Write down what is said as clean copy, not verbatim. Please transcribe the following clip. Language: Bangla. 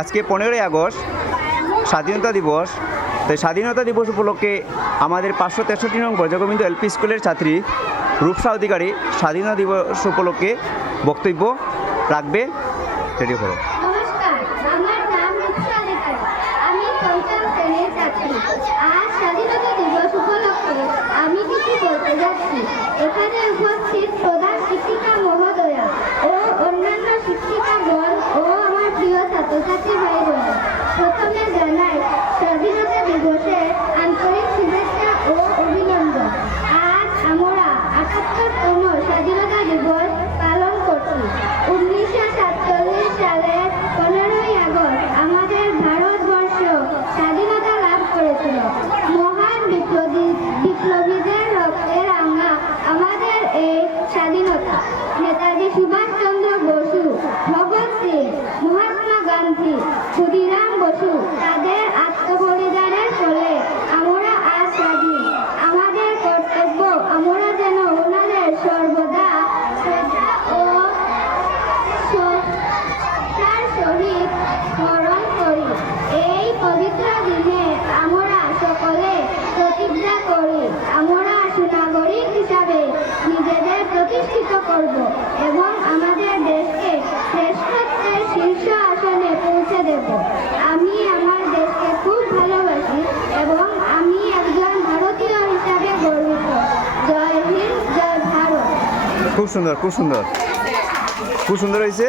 আজকে 15ই আগস্ট স্বাধীনতা দিবস। তাই স্বাধীনতা দিবস উপলক্ষে আমাদের 563 নং ব্রজগোবিন্দ এলপি স্কুলের ছাত্রী রূপসা অধিকারী স্বাধীনতা দিবস উপলক্ষে বক্তব্য রাখবে। রেডি করো। নমস্কার, আমার নাম রূপসা অধিকারী। আমি পঞ্চম শ্রেণীর ছাত্রী। আজ স্বাধীনতা দিবস উপলক্ষে আমি কিছু বলতে যাচ্ছি। এখানে উপস্থিত প্রধান শিক্ষিকা মহোদয়া ও অন্যান্য শিক্ষিকাগণ ও আমার প্রিয় ছাত্রছাত্রী ভাই বোন, প্রথমে জানাই স্বাধীনতা দিবসের আন্তরিক শুভেচ্ছা ও অভিনন্দন। আজ আমরা 78তম স্বাধীনতা দিবস পালন করছি। 1947 সালের 15ই আগস্ট আমাদের ভারতবর্ষ স্বাধীনতা লাভ করেছিল। মহান বিপ্লবীদের রক্তে রাঙা আমাদের এই স্বাধীনতা নেতাজি সুভাষচন্দ্র বসু, ভগৎ সিং, মহাত্মা গান্ধী, ক্ষুদিরাম বসু তাদের আত্মবলিদানের ফলে আমরা আজ স্বাধীন। আমাদের কর্তব্য আমরা যেন ওনাদের সর্বদা শ্রদ্ধা ও শ্রদ্ধার সহিত স্মরণ করি। এই পবিত্র দিনে আমরা সকলে প্রতিজ্ঞা করি আমরা সুনাগরিক হিসাবে নিজেদের প্রতিষ্ঠিত করব এবং আমাদের দেশকে শ্রেষ্ঠত্বের শীর্ষ আসনে পৌঁছে দেব। আমি আমার দেশকে খুব ভালোবাসি এবং আমি একজন ভারতীয় হিসাবে গর্বিত। জয় হিন্দ, জয় ভারত। খুব সুন্দর, খুব সুন্দর, খুব সুন্দর হয়েছে।